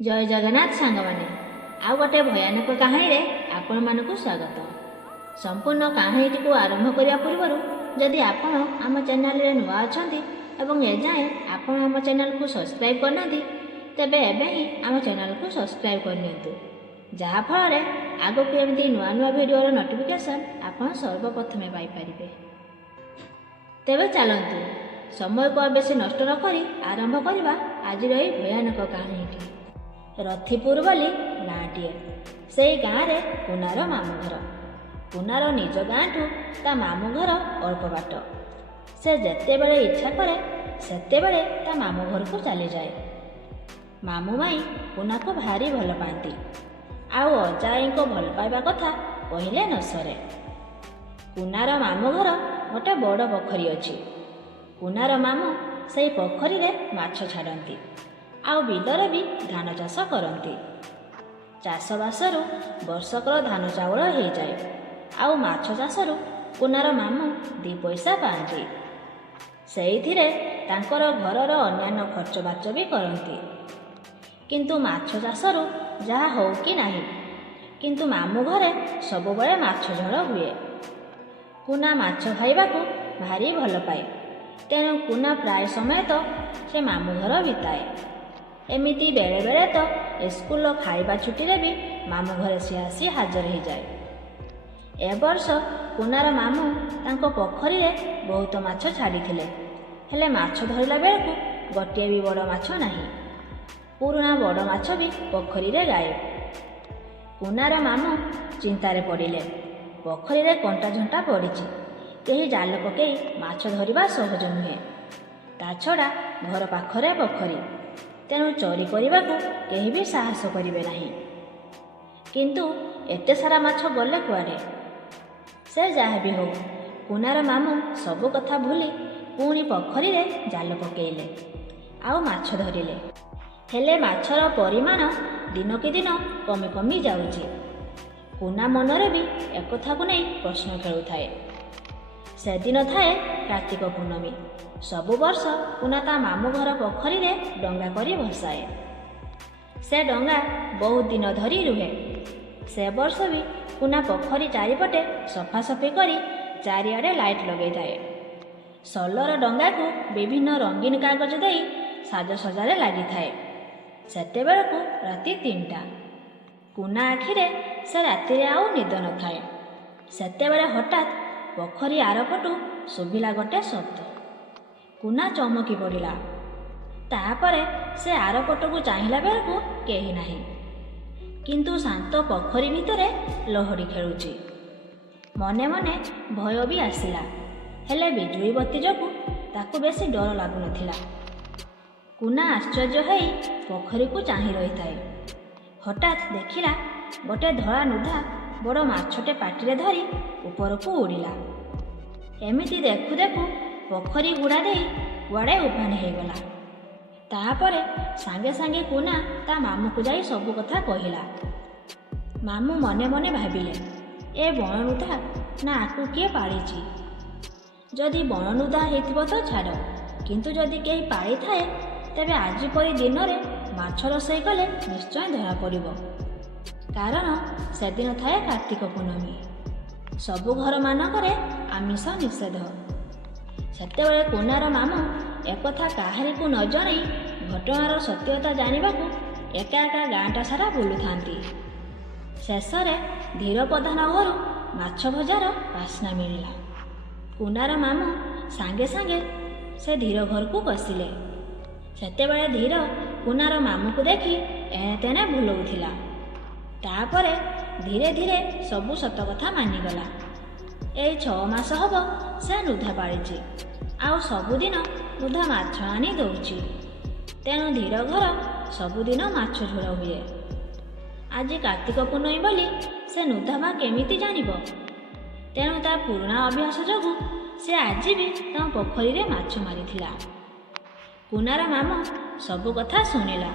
जय जगन्नाथ सांग मैंने आउ गोटे भयानक कहानी रे आपण मानक स्वागत। संपूर्ण कहानी को आरंभ करने पूर्व जदि आपण आम चैनल रे नुआ अछंती एवं एजाए आपण आम चैनल को सब्सक्राइब करना तेबे एबे ही आम चैनल को सब्सक्राइब करनियंतु जहाँफल आग को एमती नुआ नुआ वीडियो नोटिफिकेशन आपण सर्वप्रथमे पाई परिबे। तेबे चलंतु समय को बेसी नष्ट न करी आरंभ करवा आज रही भयानक कहानी। रथिपुर बोली गाँटीए से गाँव रे पुनार मामू घर। पुनार निज गाँ ठू ता मामू घर अल्प बाट। से जेते बेले इच्छा करे सेते बेले ता मामू घर को चली जाए। मामू माई पुना को भारी भल पाती आउ अजाई को भल पाइबा कथा कहले न सरे। पुनार मामू घर गोटे बड़ पोखरी अच्छी। पुनार मामू से पोखरी रे माछ छाड़ती आउ बिलरे भी धान चाष करती। चाषबासरू वर्षकर धान चाउल हो जाए आउ माछ चाषरू पुनार मामू दी पैसा पाती। से तांकर घरर अन्यान्य खर्च बाच भी करती। किंतु माछ चाषरू जहाँ हो कि नहीं किंतु मामू घरे सबुबले माछ झोल हुए। पुना माछ खाइबा को भारी भल पाए तेणु पुना प्राय समय तो से मामू घर बिताए। एमिति बेले बेले तो स्कूल खाइबा छुट्टी रे भी मामू घर से आसी हाजर हो जाए। ए वर्ष पुनार मामू तांको पोखरी रे बहुत माछ छाड़ीथिले हेले माछ धरला बेलकु गोटे भी बड़ माछ नाही। पुराना बड़ माछ भी पोखरी रे गायब। पुनार मामू चिंतारे पड़िले। पोखरी रे कंटा झंटा पड़िछि केही जाल पकई माछ धरिबा सहज नुहे। ता छड़ा घर पाखरे पोखरी तेणु चोरी करने को केही भी साहस करेंगे नहीं। किंतु एते सारा माछ गले कुआडे। से जहाँ भी हो पुनार मामू सबु कथा भूली पुणी पोखरी रे जाल पकेइले आउ माछ धरिले। हेले माछर परिमाण दिन कि दिन कमी कमी जाउछि। पुना मनरे भी एक कथा को नहीं प्रश्न खेलुथाए। से दिन थाए कार्तिक पूर्णमी। सबु वर्ष पुना ता मामू घर पोखरी रे डंगा करी भसाए। से डंगा बहुत दिन धरी रुहे। से वर्ष भी पुना पोखरी चारिपटे सफासफी करी चारिआडे लाइट लगे थाए। सोलर डंगा को विभिन्न रंगीन कागज दे साजसजारे लगी थाए। सेते बेलकु राति 3टा। पुना आखिरे से राति आउ निद न थाए। सेते बेले हठात पोखरी आरपटू शुभिला गोटे शब्द। पुना चमकी पड़ा। तापरे से आरपट को चाहिला बेलकु केही नाही किंतु शांत पोखरी भितरे लहड़ी खेलुची। मने मने भय भी आसिला हेले बिजुली बत्ती जोगु ताकू बेसी डर लागु नथिला। पुना आश्चर्य होई पोखरी को चाहि रही थाए। हठात देखिला गोटे धड़ा नुधा बड़ माछटे पाटिरे धरी ऊपर को उड़िला। एमिति देखु देखु पोखरी हुड़ा दे कुआड़े उभान हो गला। तापरे सांगे सांगे पुना ता मामू को जाई सबु कथा कहिला। मामू मने मने भाविले ए बणनुधा ना आकु किए पालिछि। जदि बणनुधा हेतिबो तो छाड़ किंतु जदि केही पाली थाए तेबे आज परी दिन रे माछ रोषेई कले निश्चय धरा पड़िबो। कारण सेदिन थाए कार्तिक पूर्णमी। सबु घर मानकरे आमिष निषेध। सेतेबेले पुनार मामू एकथा काहारी को न जणाई घटनार सत्यता जानिबा को एका एका गाँटा सारा बुलुथांती। शेषरे धीर प्रधान घरू माछ भजार बास्ना मिलिला। पुनार मामू सांगे सांगे से धीर घर को पशिले। सेतेबेले धीर पुनार मामू को देखी एणे तेणे भुलौथिला। तापरे धीरे धीरे सबु सत कथा मानिगला। ए 6 मास हब से नुधा पालिछि आउ सबुदिन नुधा माछ आनी दौछि। तेणु धीर घर सबुदिन माछ झोल हुए। आज कार्तिक पूर्णमी बोली से नुधा मा केमिति जानिब। तेणु ता पुराना अभ्यास जोगु से आज भी ता पोखरी रे माछ मारिथिला। पुनार मामू सबु कथा शुणिला।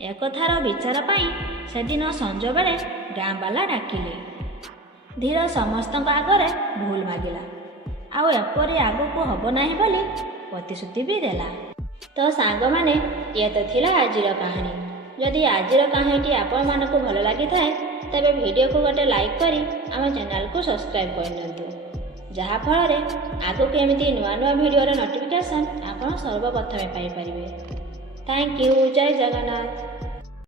एक कथार विचार पाई सेदिन संज बेले गाँ बाला डाकिले। धीर समस्त आगरे भूल मागिला आउ एपरी आगू हब नहीं बोली प्रतिश्रुति भी देला। तो सांग माने ये तो थिला आजिर कहानी। ଯଦି ଆଜିର କାହାଣୀଟି ଆପଣମାନଙ୍କୁ ଭଲ ଲାଗିଥାଏ ତେବେ ଭିଡ଼ିଓକୁ ଗୋଟେ ଲାଇକ୍ କରି ଆମ ଚ୍ୟାନେଲକୁ ସବସ୍କ୍ରାଇବ୍ କରିନିଅନ୍ତୁ, ଯାହାଫଳରେ ଆଗକୁ ଏମିତି ନୂଆ ନୂଆ ଭିଡ଼ିଓର ନୋଟିଫିକେସନ୍ ଆପଣ ସର୍ବପ୍ରଥମେ ପାଇପାରିବେ। Thank you. ଜୟ ଜଗନ୍ନାଥ।